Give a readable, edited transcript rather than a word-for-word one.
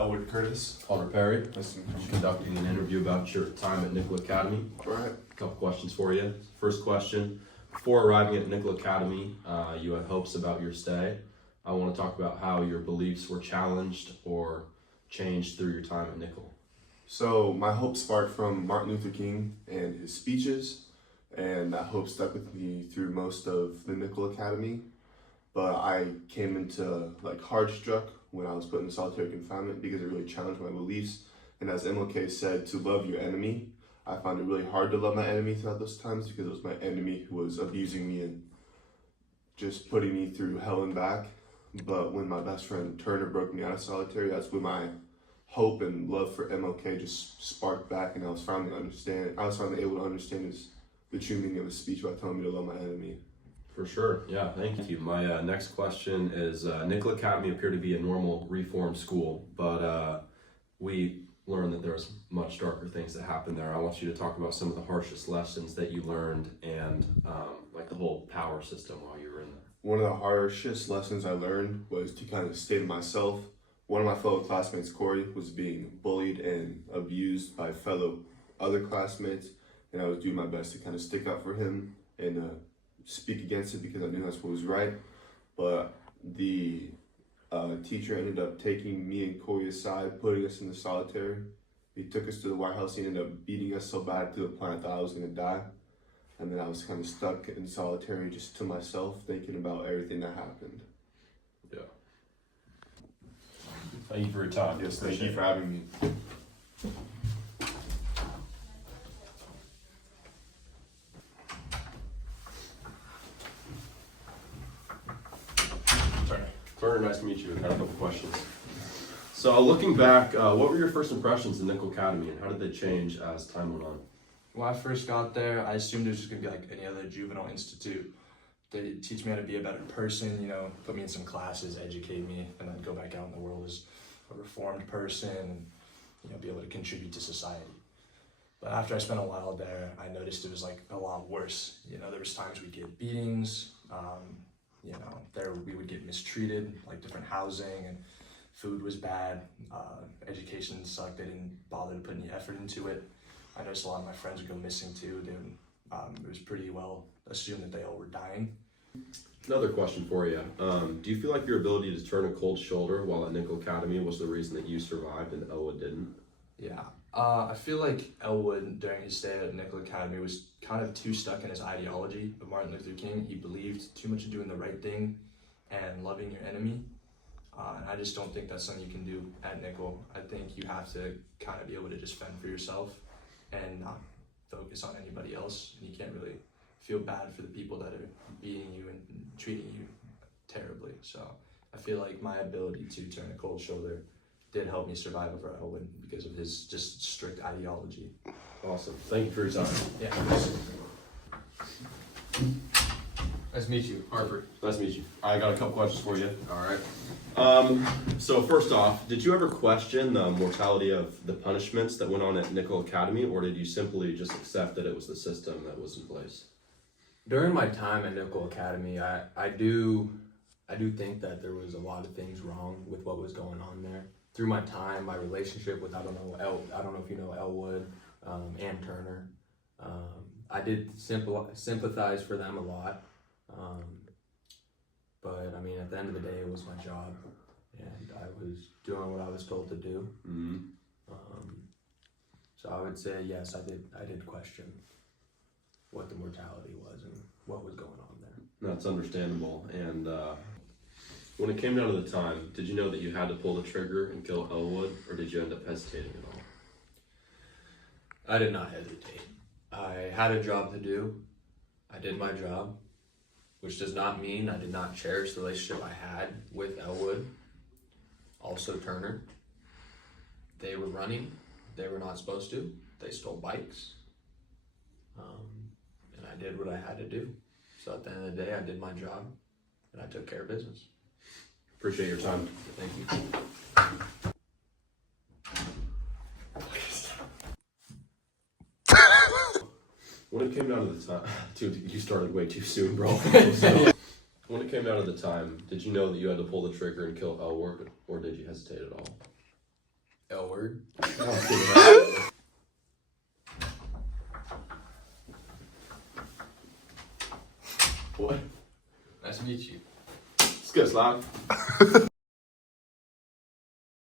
Elwood Curtis. Connor Perry. Nice to meet you. Conducting an interview about your time at Nickel Academy. All right. A couple questions for you. First question, before arriving at Nickel Academy, you had hopes about your stay. I want to talk about how your beliefs were challenged or changed through your time at Nickel. So my hope sparked from Martin Luther King and his speeches, and that hope stuck with me through most of the Nickel Academy. But I came into hard struck when I was put in solitary confinement because it really challenged my beliefs. And as MLK said, to love your enemy. I found it really hard to love my enemy throughout those times because it was my enemy who was abusing me and just putting me through hell and back. But when my best friend Turner broke me out of solitary, that's when my hope and love for MLK just sparked back, and I was finally able to understand the true meaning of his speech by telling me to love my enemy. For sure, yeah, thank you. My next question is, Nickel Academy appeared to be a normal reform school, but we learned that there's much darker things that happened there. I want you to talk about some of the harshest lessons that you learned and the whole power system while you were in there. One of the harshest lessons I learned was to kind of stay to myself. One of my fellow classmates, Corey, was being bullied and abused by fellow other classmates, and I was doing my best to kind of stick up for him and speak against it because I knew that's what was right. But the teacher ended up taking me and Corey aside, putting us in the solitary. He took us to the White House. He ended up beating us so bad to the point I thought I was going to die. And then I was kind of stuck in solitary just to myself, thinking about everything that happened. Yeah. Thank you for your time. Yes, thank you for having me. Turner, nice to meet you. I got a couple questions. So looking back, what were your first impressions of Nickel Academy and how did they change as time went on? When I first got there, I assumed it was just gonna be like any other juvenile institute. They'd teach me how to be a better person, put me in some classes, educate me, and then go back out in the world as a reformed person and, be able to contribute to society. But after I spent a while there, I noticed it was a lot worse. There was times we'd get beatings, there we would get mistreated, different housing, and food was bad, education sucked, they didn't bother to put any effort into it. I noticed a lot of my friends would go missing too. It was pretty well assumed that they all were dying. Another question for you. Do you feel like your ability to turn a cold shoulder while at Nickel Academy was the reason that you survived and Elwood didn't? Yeah. I feel like Elwood, during his stay at Nickel Academy, was kind of too stuck in his ideology of Martin Luther King. He believed too much in doing the right thing and loving your enemy. And I just don't think that's something you can do at Nickel. I think you have to kind of be able to just fend for yourself and not focus on anybody else. And you can't really feel bad for the people that are beating you and treating you terribly. So I feel like my ability to turn a cold shoulder did help me survive over Elwood because of his just strict ideology. Awesome. Thank you for your time. Yeah. Nice to meet you. Harper, nice to meet you. I got a couple questions for you. All right. So first off, did you ever question the mortality of the punishments that went on at Nickel Academy, or did you simply just accept that it was the system that was in place? During my time at Nickel Academy, I do think that there was a lot of things wrong with what was going on there. Through my time, my relationship with I don't know if you know Elwood and Turner, I did sympathize for them a lot. But I mean, at the end of the day, it was my job, and I was doing what I was told to do. Mm-hmm. So I would say yes, I did question what the mortality was and what was going on there. That's understandable. And when it came down to the time, did you know that you had to pull the trigger and kill Elwood, or did you end up hesitating at all? I did not hesitate. I had a job to do. I did my job, which does not mean I did not cherish the relationship I had with Elwood, also Turner. They were running. They were not supposed to. They stole bikes. And I did what I had to do. So at the end of the day, I did my job, and I took care of business. Appreciate your time. Thank you. When it came down to the time, dude, you started way too soon, bro. When it came down to the time, did you know that you had to pull the trigger and kill Elwood, or did you hesitate at all? word. What? Nice to meet you. It's good, Slav.